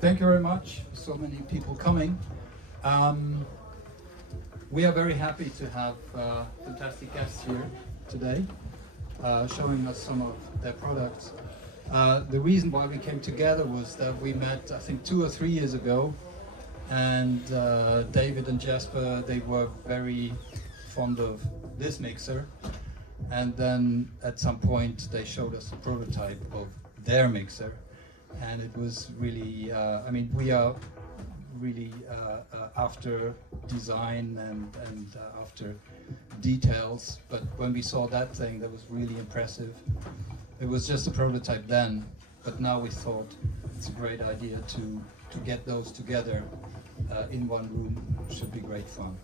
Thank you very much for so many people coming. We are very happy to have fantastic guests here today, showing us some of their products. The reason why we came together was that we met, I think, 2 or 3 years ago, and David and Jesper, they were very fond of this mixer, and then at some point they showed us a prototype of their mixer, and it was really, I mean, we are really after design and after details, but when we saw that thing, that was really impressive. It was just a prototype then, but now we thought it's a great idea to get those together in one room. Should be great fun.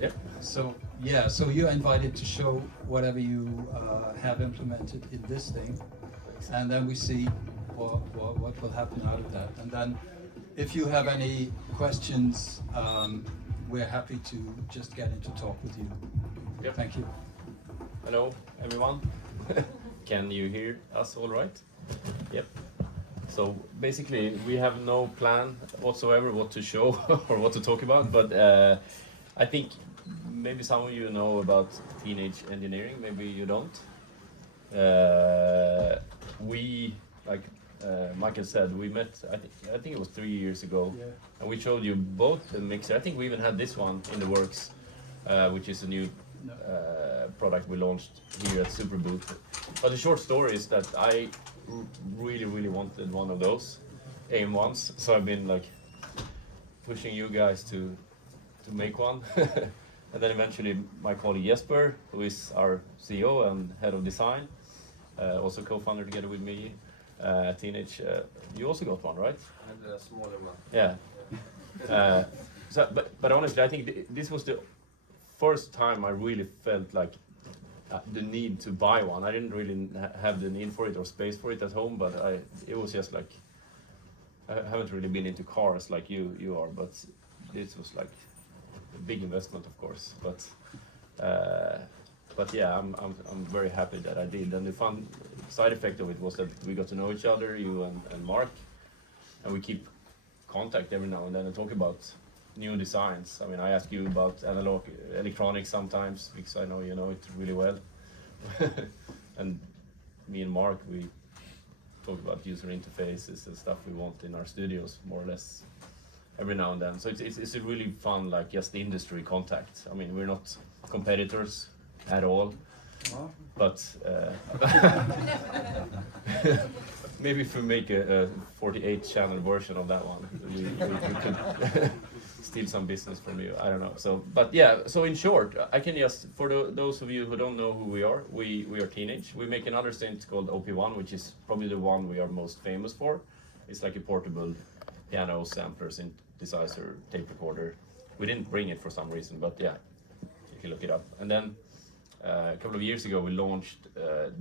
Yep. So yeah, so you're invited to show whatever you have implemented in this thing, and then we see what will happen out of that. And then if you have any questions, we're happy to just get into talk with you. Yep. Thank you. Hello, everyone. Can you hear us all right? Yep. So basically, we have no plan whatsoever what to show or what to talk about, but I think maybe some of you know about teenage engineering, maybe you don't. We, like Michael said, we met, I think it was 3 years ago, Yeah. and we showed you both the mixer. I think we even had this one in the works, which is a new product we launched here at Superbooth. But the short story is that I really wanted one of those AM1s, so I've been like pushing you guys to make one. And then eventually my colleague Jesper, who is our CEO and head of design, also co-founder together with me, Teenage, you also got one, right? And a smaller one. Yeah. But honestly, I think this was the first time I really felt like the need to buy one. I didn't really have the need for it or space for it at home, but it was just like, I haven't really been into cars like you are, but this was like a big investment, of course. But yeah, I'm very happy that I did. And the fun side effect of it was that we got to know each other, you and Mark, and we keep contact every now and then and talk about new designs. I mean, I ask you about analog electronics sometimes because I know you know it really well. And me and Mark, we talk about user interfaces and stuff we want in our studios more or less every now and then. So it's a really fun, like, just the industry contact. I mean, we're not competitors at all, but maybe if we make a 48-channel version of that one, we could steal some business from you. I don't know. So, but yeah. So in short, I can just, for those of you who don't know who we are Teenage. We make another synth called OP1, which is probably the one we are most famous for. It's like a portable piano sampler, synthesizer, tape recorder. We didn't bring it for some reason, but yeah, you can look it up. And then a couple of years ago, we launched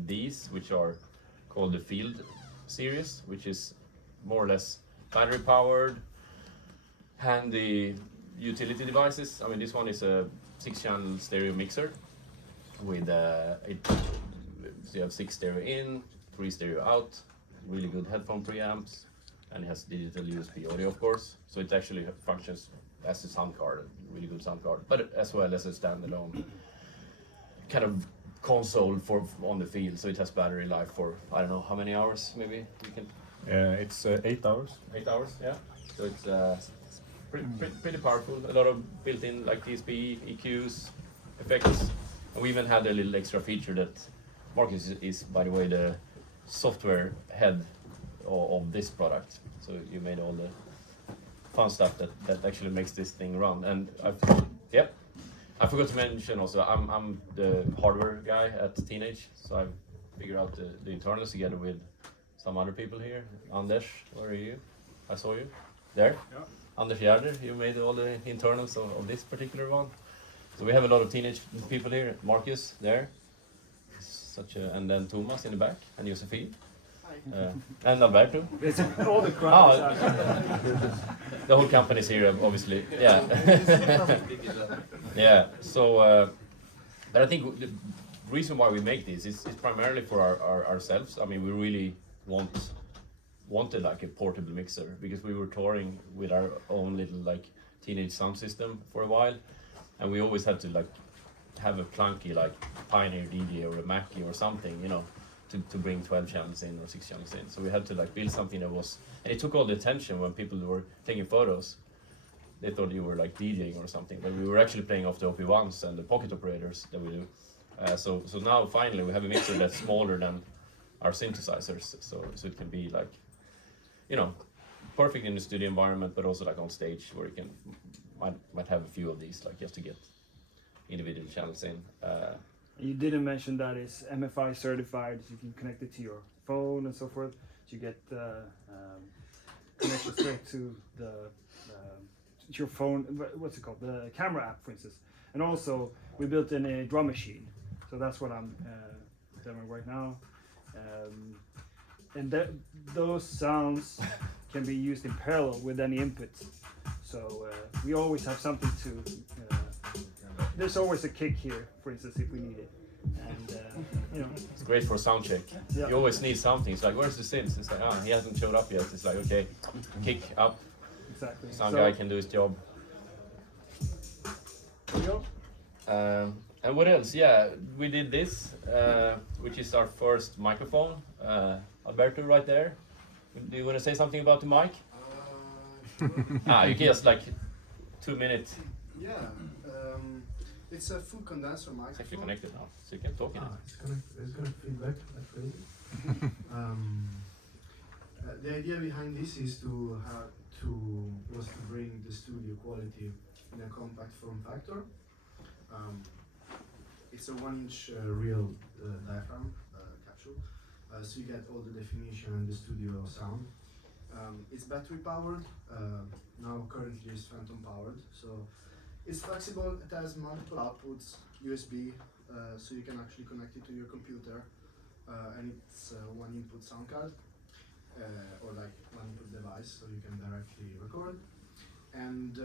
these, which are called the Field series, which is more or less battery powered, handy utility devices. I mean, this one is a 6-channel stereo mixer with so you have 6 stereo in, 3 stereo out, really good headphone preamps, and it has digital USB audio, of course. So it actually functions as a sound card, a really good sound card, but as well as a standalone kind of console on the field. So it has battery life for, I don't know how many hours, maybe you can. It's 8 hours. 8 hours, yeah. So it's pretty powerful. A lot of built-in like DSP, EQs, effects, and we even had a little extra feature that Marcus is by the way the software head of this product. So you made all the fun stuff that actually makes this thing run. And I forgot to mention also, I'm the hardware guy at Teenage, so I've figured out the internals together with some other people here. Anders, where are you? I saw you there. Yeah. Anders Gärder, you made all the internals of this particular one. So we have a lot of Teenage people here. Marcus there, and then Thomas in the back, and Josephine. And Alberto. All the crowds. The whole company's here, obviously. Yeah. Yeah. So, but I think the reason why we make this is primarily for ourselves. I mean, we really want wanted like a portable mixer because we were touring with our own little like teenage sound system for a while, and we always had to like have a clunky like Pioneer DJ or a Mackie or something, you know, to bring 12 channels in or 6 channels in. So we had to like build something that was, and it took all the attention when people were taking photos. They thought you were like DJing or something, but we were actually playing off the OP1s and the pocket operators that we do. So now finally we have a mixer that's smaller than our synthesizers, so it can be like, you know, perfect in the studio environment, but also like on stage where you can might have a few of these, like just to get individual channels in. You didn't mention that it's MFI certified, so you can connect it to your phone and so forth. So you get connection straight to your phone. What's it called? The camera app, for instance. And also, we built in a drum machine, so that's what I'm demoing right now. And those sounds can be used in parallel with any inputs. So we always have something to. There's always a kick here, for instance, if we need it. And you know, it's great for sound check. Yeah. You always need something. It's like, where's the synth? It's like, he hasn't showed up yet. It's like, okay, kick up. Exactly. Sound guy can do his job. There you go. And what else? Yeah, we did this, which is our first microphone. Alberto, right there. Do you want to say something about the mic? You can just like 2 minutes. Yeah, it's a full condenser It's actually microphone. connected now, so you can talk in it. It's gonna feedback like crazy. The idea behind this is to bring the studio quality in a compact form factor. It's a 1-inch real diaphragm capsule, so you get all the definition and the studio sound. It's battery powered. Now currently it's phantom powered, so it's flexible. It has multiple outputs, USB, so you can actually connect it to your computer, and it's a 1-input sound card, or like 1-input device, so you can directly record. And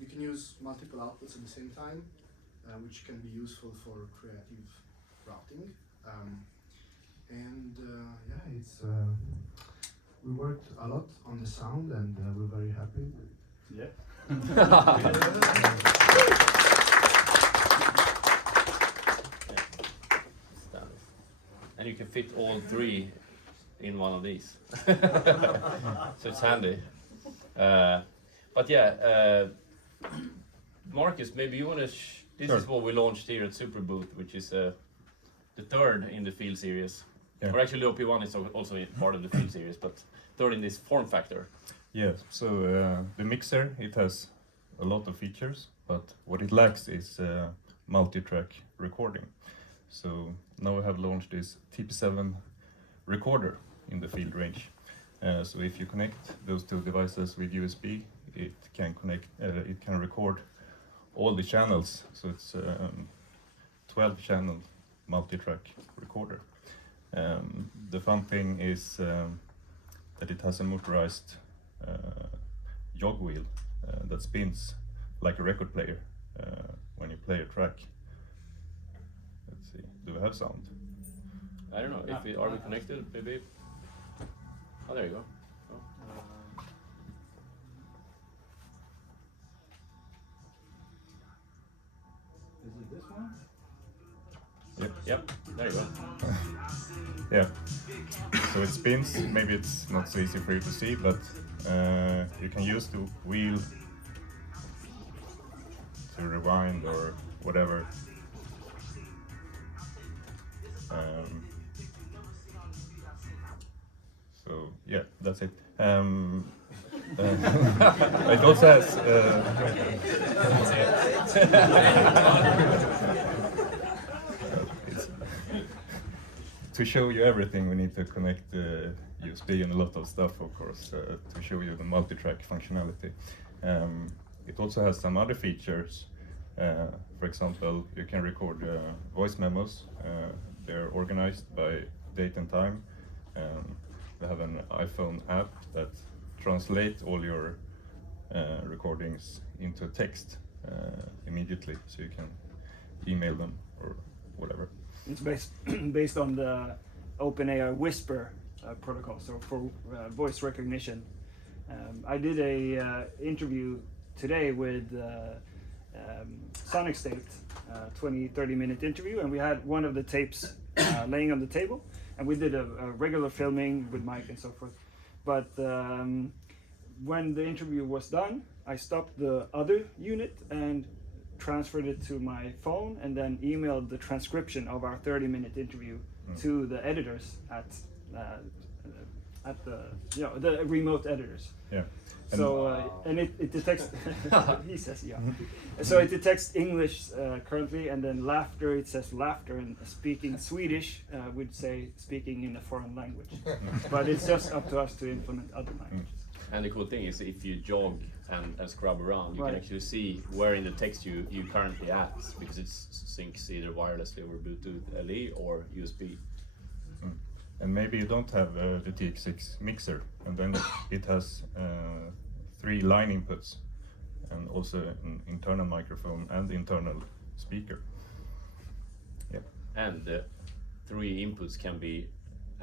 you can use multiple outputs at the same time, which can be useful for creative routing. Yeah, it's we worked a lot on the sound, and we're very happy. Yeah. And you can fit all 3 in one of these, so it's handy. But yeah, Marcus, maybe you want to. This Sure. is what we launched here at Superbooth, which is the 3rd in the Field series. Yeah. Or actually, OP1 is also part of the Field series, but 3rd in this form factor. Yeah, so the mixer, it has a lot of features, but what it lacks is multi-track recording. So now we have launched this TP7 recorder in the Field range. So if you connect those 2 devices with USB, it can connect. It can record all the channels. So it's 12-channel multi-track recorder. The fun thing is that it has a motorized jog wheel that spins like a record player when you play a track. Let's see, do we have sound? I don't know, if we are we connected, maybe. Oh, there you go. Oh. Is it this one? Yep, there you go. Yeah, so it spins. Maybe it's not so easy for you to see, but you can use the wheel to rewind or whatever. So yeah, that's it. It also has. To show you everything, we need to connect the USB and a lot of stuff, of course, to show you the multi-track functionality. It also has some other features. For example, you can record voice memos. They're organized by date and time. We have an iPhone app that translates all your recordings into text immediately, so you can email them or whatever. It's based on the OpenAI Whisper protocol, so for voice recognition. I did a interview today with Sonic State, 20-30 minute interview, and we had one of the tapes laying on the table, and we did a regular filming with mic and so forth. But when the interview was done, I stopped the other unit and transferred it to my phone, and then emailed the transcription of our 30-minute interview to the editors at the remote editors. Yeah. So and it detects. He says yeah. So it detects English currently, and then laughter. It says laughter, and speaking Swedish would say speaking in a foreign language. But it's just up to us to implement other languages. And the cool thing is, if you jog and scrub around, you can actually see where in the text you currently at, because it syncs either wirelessly over Bluetooth LE or USB. And maybe you don't have the TX-6 mixer, and then it has 3 line inputs, and also an internal microphone and internal speaker. Yep. And the 3 inputs can be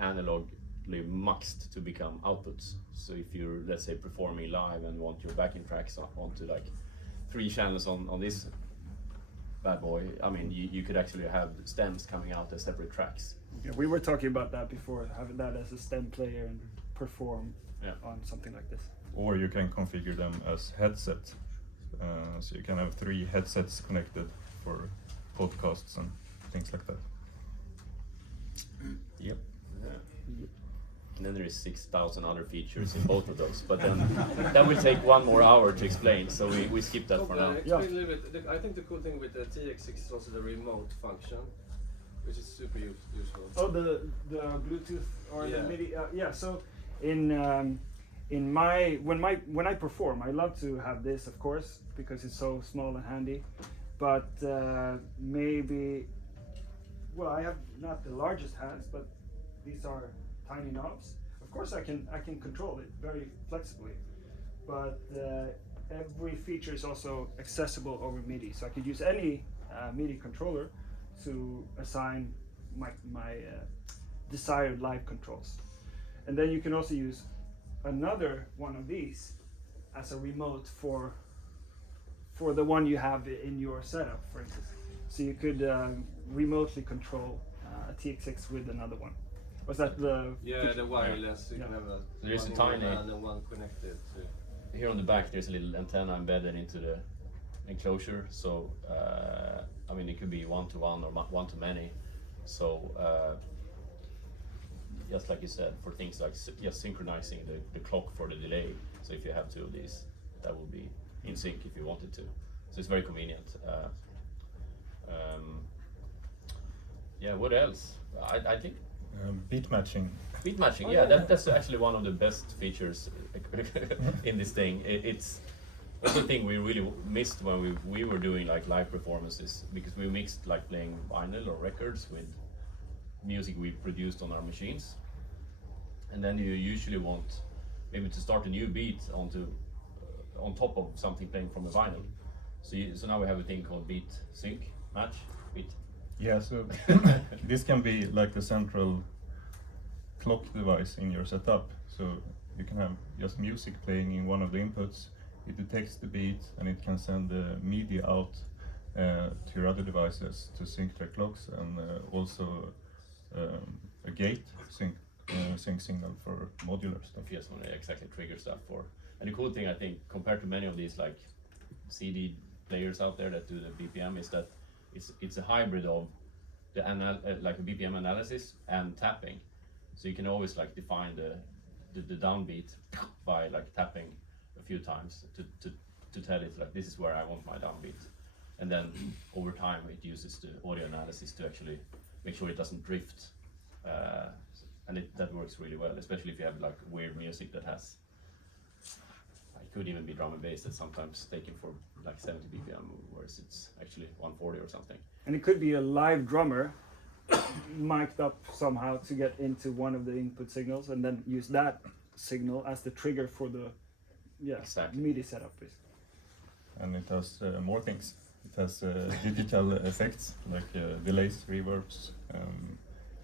analogly muxed to become outputs. So if you're, let's say, performing live and want your backing tracks onto like 3 channels on this bad boy, I mean, you could actually have stems coming out as separate tracks. Yeah, we were talking about that before, having that as a stem player and perform on something like this. Or you can configure them as headsets. So you can have 3 headsets connected for podcasts and things like that. Yep. And then there is 6,000 other features in both of those, but then that will take 1 more hour to explain, so we skip that for now. Explain a little bit. I think the cool thing with the TX-6 is also the remote function, which is super useful. Oh, the Bluetooth or the MIDI. Yeah. So in when I perform, I love to have this, of course, because it's so small and handy. But maybe, well, I have not the largest hands, but these are tiny knobs. Of course, I can control it very flexibly, but every feature is also accessible over MIDI. So I could use any MIDI controller to assign my desired live controls. And then you can also use another one of these as a remote for the one you have in your setup, for instance. So you could remotely control a TX-6 with another one. Was that the... Yeah, the wireless. You can have There's a one tiny... and one connected to... Here on the back there's a little antenna embedded into the enclosure, so I mean, it could be 1-to-1 or 1-to-many. So just like you said, for things like just synchronizing the clock for the delay. So if you have 2 of these, that will be in sync if you wanted to. So it's very convenient. Yeah, what else? I think Beat matching. beat matching. Oh, Yeah, yeah. that's actually one of the best features in this thing. It's the thing we really missed when we were doing like live performances, because we mixed like playing vinyl or records with music we produced on our machines, and then you usually want maybe to start a new beat on top of something playing from a vinyl. So now we have a thing called beat sync match beat. Yeah, so this can be like the central clock device in your setup. So you can have just music playing in one of the inputs. It detects the beat and it can send the media out to your other devices to sync their clocks, and also a gate sync signal for modular stuff. Yes, when they exactly trigger stuff for. And the cool thing, I think, compared to many of these like CD players out there that do the BPM, is that it's a hybrid of the like a BPM analysis and tapping. So you can always like define the downbeat by like tapping a few times to tell it like, this is where I want my downbeat. And then over time it uses the audio analysis to actually make sure it doesn't drift. And that works really well, especially if you have like weird music that has, it could even be drum and bass that's sometimes taken for like 70 BPM, whereas it's actually 140 or something. And it could be a live drummer mic'd up somehow to get into one of the input signals, and then use that signal as the trigger for the Exactly. MIDI setup, basically. And it has more things. It has digital effects like delays, reverbs,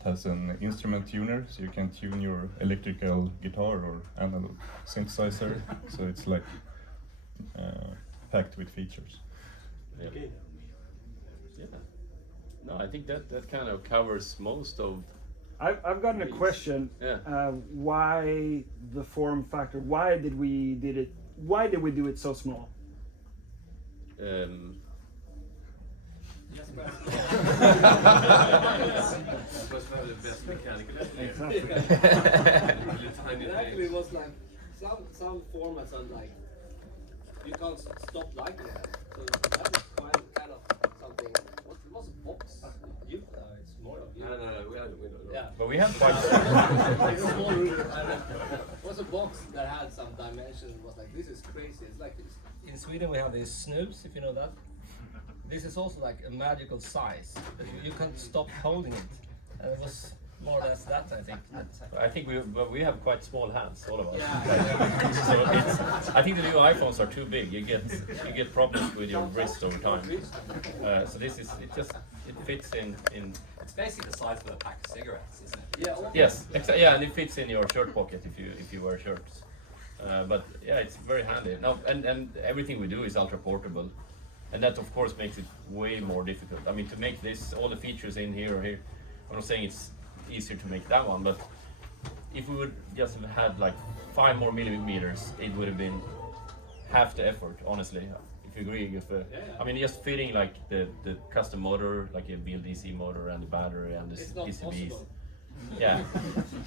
has an instrument tuner, so you can tune your electrical guitar or analog synthesizer. So it's like packed with features. Yeah. Yeah. No, I think that kind of covers most of. I've gotten a question. Yeah. Why the form factor? Why did we do it so small? Supposed to have the best mechanical Exactly. It actually was like some formats are like you can't stop liking them. So that was kind of something. What was a box? You? It's more of you. No, we don't know. Yeah. But we have quite. It's a small room. It was a box that had some dimension. It was like this is crazy. It's like this. In Sweden we have these snoops, if you know that. This is also like a magical size. You can't stop holding it. And it was more or less that, I think. I think we have quite small hands, all of us. Yeah. So I think the new iPhones are too big. You get problems with your wrist over time. So this is it fits in. It's basically the size of a pack of cigarettes, isn't it? Yeah. Yes, yeah, and it fits in your shirt pocket if you wear shirts. But yeah, it's very handy. Now and everything we do is ultra portable. And that of course makes it way more difficult. I mean, to make this, all the features in here or here, I'm not saying it's easier to make that one, but if we would just have had like 5 more millimeters, it would have been half the effort, honestly. If you agree, I mean, just fitting like the custom motor, like a BLDC motor and the battery and the PCBs. Yeah.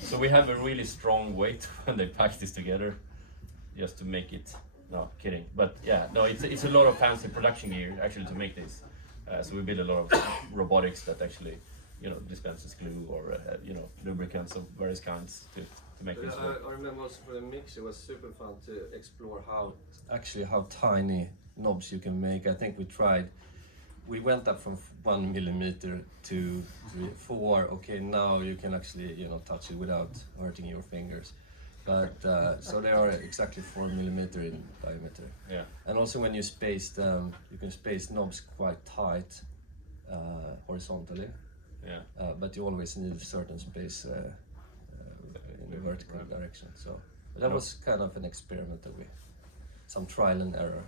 So we have a really strong weight when they pack this together, just to make it. No, kidding. But yeah, no, it's a lot of fancy production gear actually to make this. So we build a lot of robotics that actually, dispenses glue or lubricants of various kinds to make this work. I remember also for the mix, it was super fun to explore how tiny knobs you can make. I think we went up from 1 millimeter to 3, 4. Okay, now you can actually touch it without hurting your fingers. But so they are exactly 4 millimeter in diameter. Yeah. And also when you space them, you can space knobs quite tight horizontally. Yeah. But you always need a certain space in the vertical direction. So that was kind of an experiment that some trial and error.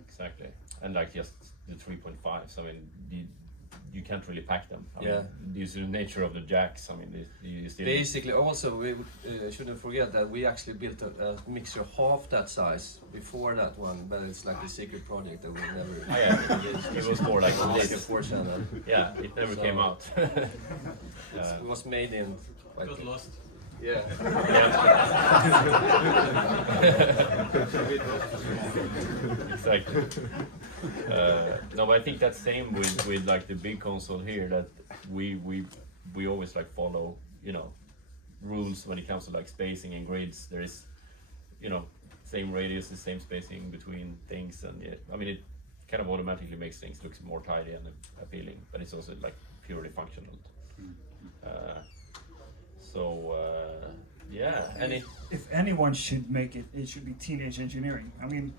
Exactly. And like just the 3.5. So I mean, you can't really pack them. I Yeah. mean, due to the nature of the jacks, I mean, you still. Basically, also we shouldn't forget that we actually built a mixer half that size before that one, but it's like a secret project that we never. Oh, yeah. It was more like Like a this. 4-channel. Yeah, it never came out. It was made in. Got lost. Yeah. Exactly. No, but I think that's same with like the big console here, that we always like follow rules when it comes to like spacing and grids. There is same radius, the same spacing between things, and I mean it kind of automatically makes things look more tidy and appealing, but it's also like purely functional. And if anyone should make it, it should be teenage engineering. I mean,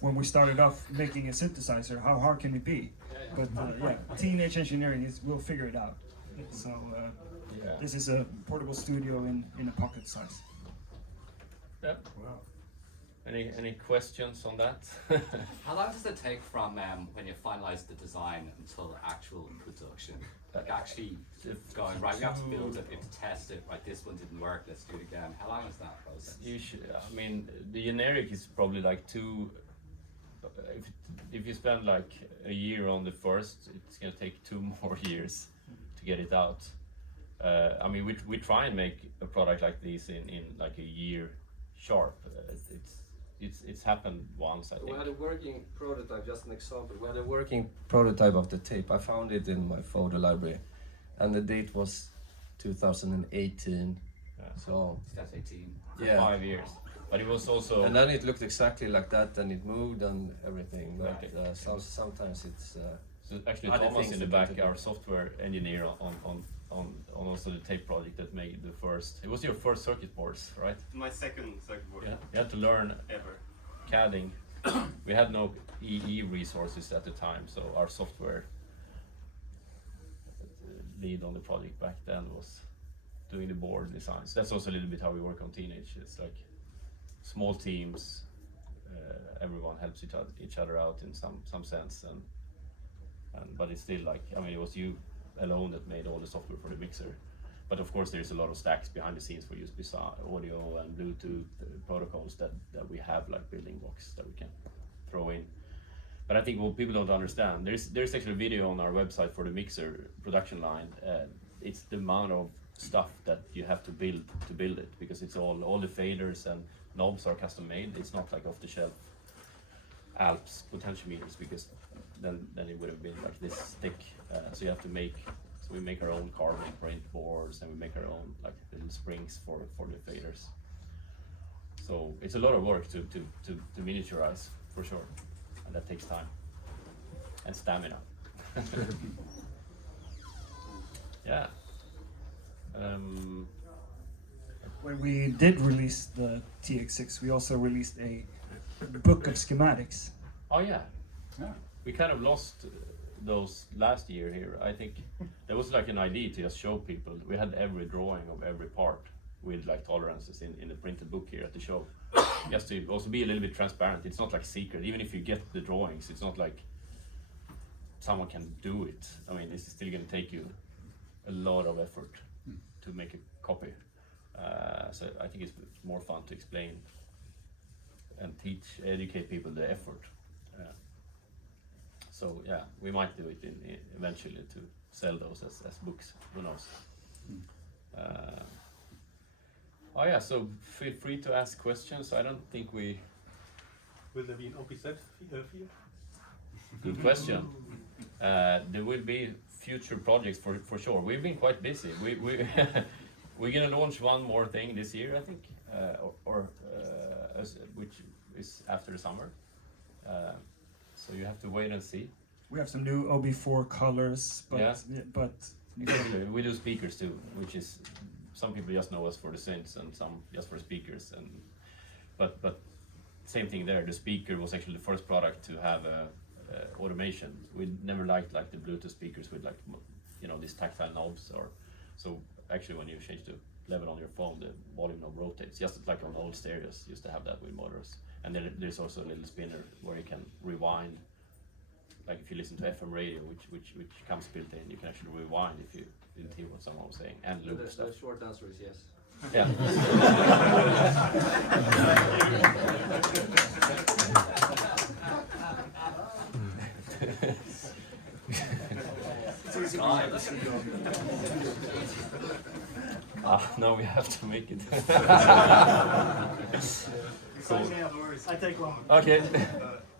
when we started off making a synthesizer, how hard can it be? But teenage engineering we'll figure it out. So this is a portable studio in a pocket size. Yeah. Wow. Any questions on that? How long does it take from when you finalize the design until actual production? Like actually going, right, we have to build it, we have to test it, right, this one didn't work, let's do it again. How long is that process? I mean, the generic is probably like 2. If you spend like a year on the first, it's gonna take 2 more years to get it out. I mean, we try and make a product like this in like a year sharp. It's happened once, I think. We had a working prototype, just an example. We had a working prototype of the tape. I found it in my photo library, and the date was 2018. Yeah. So That's 18. For yeah. 5 years. But it was also. And then it looked exactly like that, and it moved and everything. But Okay. sometimes it's. So actually, other Thomas things in the that back, need to our do. software engineer on also the tape project that made the first. It was your first circuit boards, right? My second circuit board Yeah. You had to learn ever. CADing. We had no EE resources at the time, so our software lead on the project back then was doing the board designs. That's also a little bit how we work on Teenage. It's like small teams, everyone helps each other out in some sense, and but it's still like, I mean, it was you alone that made all the software for the mixer. But of course, there's a lot of stacks behind the scenes for USB audio and Bluetooth protocols that we have, like building blocks that we can throw in. But I think what people don't understand, there's actually a video on our website for the mixer production line. It's the amount of stuff that you have to build it, because it's all the faders and knobs are custom made. It's not like off the shelf Alps potentiometers, because then it would have been like this thick. So you have to make. So we make our own carbon print boards, and we make our own like little springs for the faders. So it's a lot of work to miniaturize for sure, and that takes time and stamina. Yeah. When we did release the TX-6, we also released a book of schematics. Oh yeah. Yeah. We kind of lost those last year here. I think there was like an idea to just show people. We had every drawing of every part with like tolerances in the printed book here at the show. Just to also be a little bit transparent. It's not like secret. Even if you get the drawings, it's not like someone can do it. I mean, this is still going to take you a lot of effort to make a copy. So I think it's more fun to explain and educate people the effort. So yeah, we might do it eventually to sell those as books. Who knows? Oh yeah, so feel free to ask questions. I don't think we. Will there be an OPZ field? Good question. There will be future projects for sure. We've been quite busy. We're gonna launch one more thing this year, I think, which is after the summer. So you have to wait and see. We have some new OB4 colors, but Yeah. but Exactly. We do speakers too, which is, some people just know us for the synths and some just for speakers, and but same thing there. The speaker was actually the first product to have automation. We never liked like the Bluetooth speakers with like, you know, these tactile knobs, or so actually when you change the level on your phone, the volume knob rotates, just like on old stereos used to have that with motors. And then there's also a little spinner where you can rewind, like if you listen to FM radio, which comes built in, you can actually rewind if you didn't hear what someone was saying, and loop stuff. The short answer is yes. Yeah. Now we have to make it. I take one. Okay.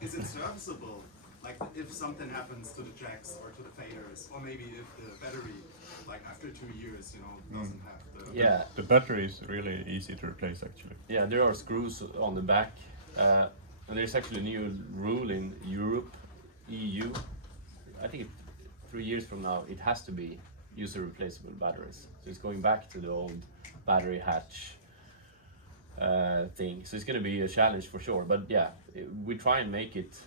Is it serviceable? Like if something happens to the jacks or to the faders, or maybe if the battery, like after 2 years, you know, doesn't have the... Yeah. The battery is really easy to replace actually. Yeah, there are screws on the back. And there's actually a new rule in Europe, EU. I think 3 years from now, it has to be user replaceable batteries. So it's going back to the old battery hatch thing. So it's going to be a challenge for sure. But yeah, we try and make it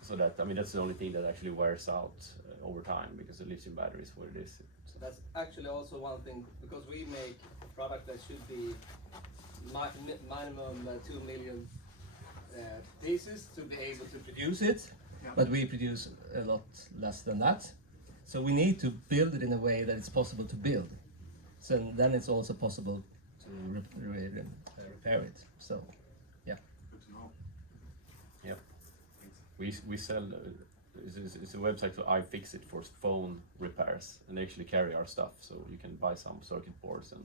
so that, I mean, that's the only thing that actually wears out over time, because the lithium battery is what it is. So That's actually also one thing, because we make a product that should be minimum 2 million pieces to be able to produce it, but we produce a lot less than that. So we need to build it in a way that it's possible to build. So then it's also possible to repair it. So, yeah. Good to know. yeah, we sell. It's a website for iFixit for phone repairs, and they actually carry our stuff, so you can buy some circuit boards and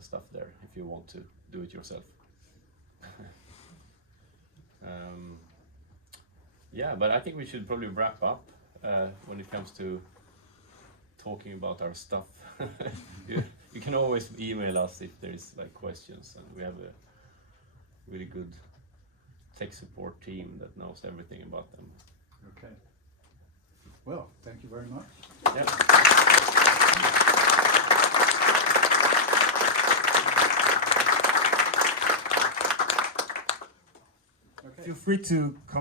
stuff there if you want to do it yourself. Yeah, but I think we should probably wrap up when it comes to talking about our stuff. You can always email us if there is like questions, and we have a really good tech support team that knows everything about them. Okay. Well, thank you very much. Yeah. feel free to come